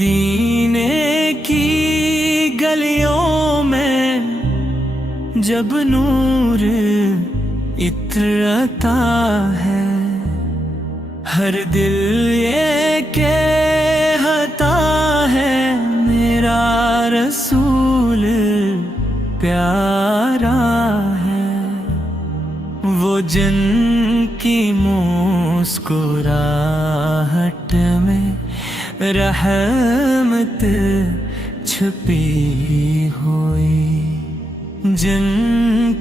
مدینے کی گلیوں میں جب نور عطر آتا ہے، ہر دل یہ کہتا ہے میرا رسول پیارا ہے۔ وہ جن کی مسکراہٹ میں رحمت چھپی ہوئی، جن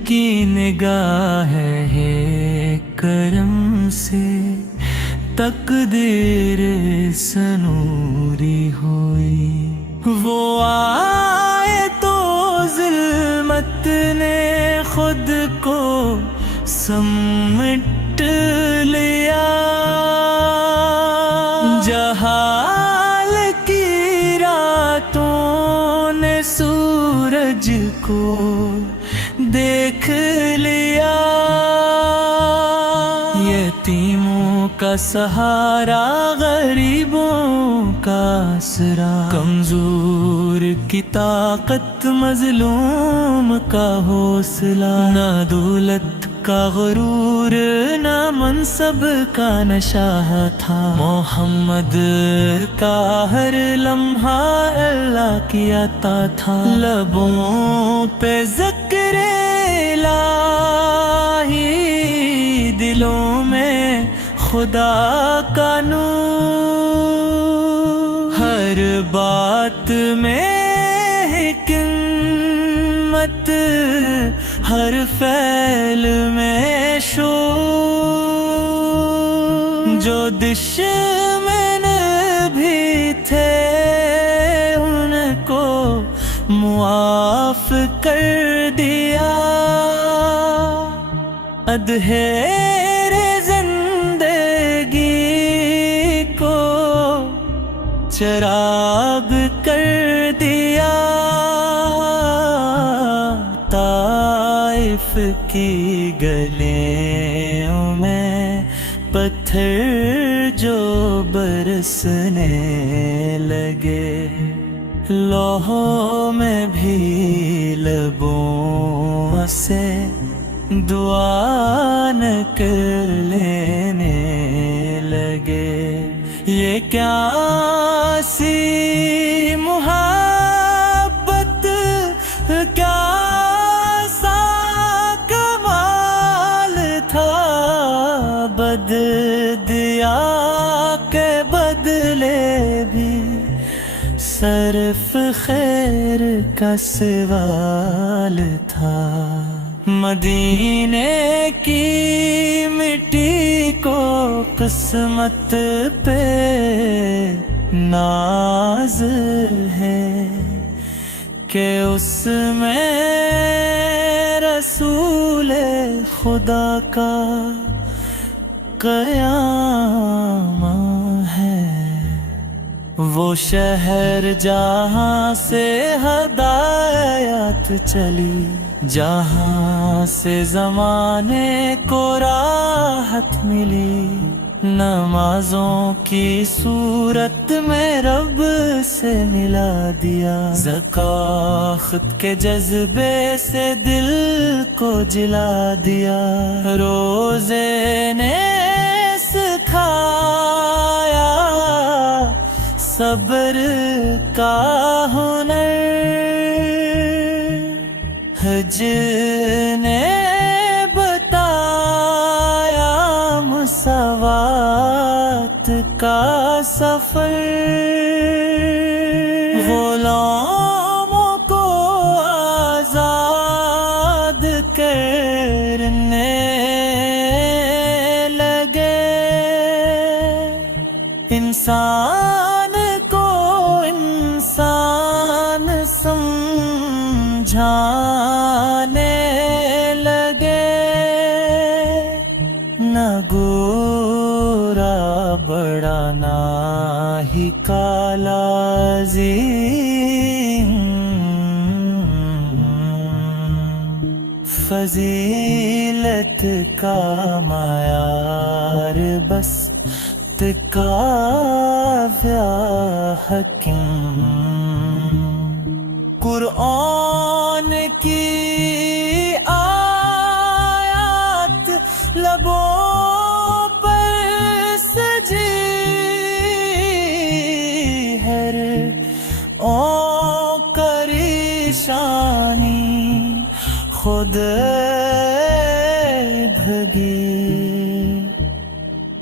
کی نگاہ ہے کرم سے تقدیر سنوری ہوئی۔ وہ آئے تو ظلمت نے خود کو سمٹ لیا، جہال کی راتوں نے سورج کو دیکھ لیا۔ یتیموں کا سہارا، غریبوں کا آسرا، کمزور کی طاقت، مظلوم کا حوصلہ، نہ دولت کا غرور، نہ منصب کا نشہ تھا، محمد کا ہر لمحہ اللہ کی عطا تھا۔ لبوں پہ ذکر الہی، دلوں میں خدا کا نور، ہر بات میں حکمت، ہر فعل میں شور، جو دشمن بھی تھے ان کو معاف کر دیا، ادھیر زندگی کو چراغ کر دیا۔ طائف کی گلیوں میں پتھر جو برسنے لگے، لوحوں میں بھی لبوں سے دعا نکل لینے لگے۔ یہ کیا سی محبت، کیا سا کمال تھا، بد دیا کے بدلے بھی صرف خیر کا سوال تھا۔ مدینے کی مٹی کو قسمت پہ ناز ہے کہ اس میں رسول خدا کا قیام ہے۔ وہ شہر جہاں سے ہدایت چلی، جہاں سے زمانے کو راحت ملی، نمازوں کی صورت میں رب سے ملا دیا، زکات کے جذبے سے دل کو جلا دیا، روزے نے سکھایا صبر کا ہنر، حج نے بتایا مساوات کا سفر، غلاموں کو آزاد کرنے لگے، انسان کو انسان سمجھانے لگے، نہ گورا بڑا نہ ہی کالا عظیم، فضیلت کا معیار بس تکافیا حکیم۔ قرآن کی آیات لبوں پر سجی، ہر پریشانی خود بھگی،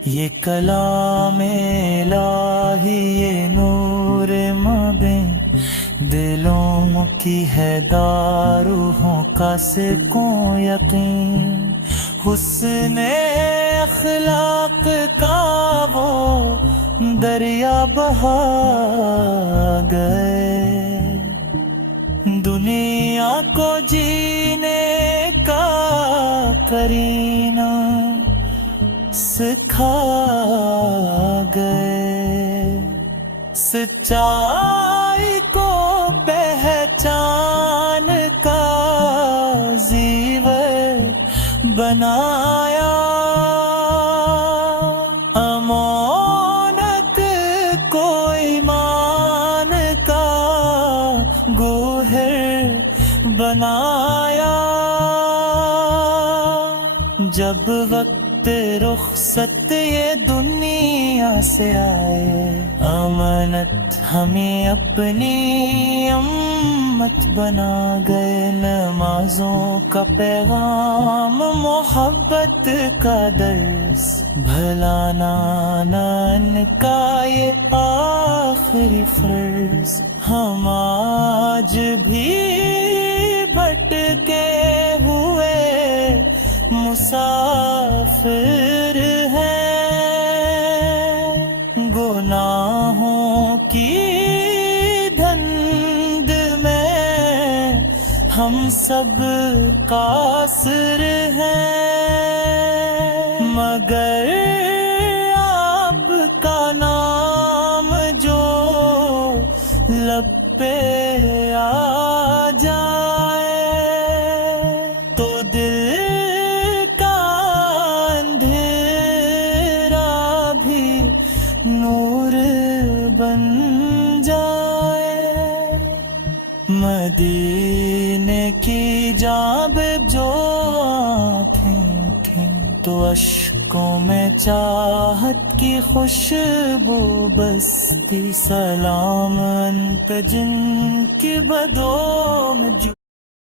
یہ کلام الہی یہ نور مبیں دلوں کی ہے داروحوں کا سکون یقین، حسن اخلاق کا وہ دریا بہا گئے، دنیا کو جینے کا کرینہ سکھا گئے، سچائی کو پہچان کا زیور بنایا، امانت کو ایمان کا گوہر بنایا، جب وقت رخصت یہ دنیا سے آئے، امانت ہمیں اپنی امت بنا گئے، نمازوں کا پیغام محبت کا درس، بھلا نان کا یہ آخری فرض، ہم آج بھی بھٹکے ہوئے مسافر ہیں، گناہوں کی دھند میں ہم سب قاصر ہیں، مگر آپ کا نام جو لب پہ آ جائے تو دل کا اندھیرا بھی نور بن جائے، مدینے کی جانب جو آنکھیں تھیں تو اشکوں میں چاہت کی خوشبو بستی، سلام ان پہ جن کی بدوں میں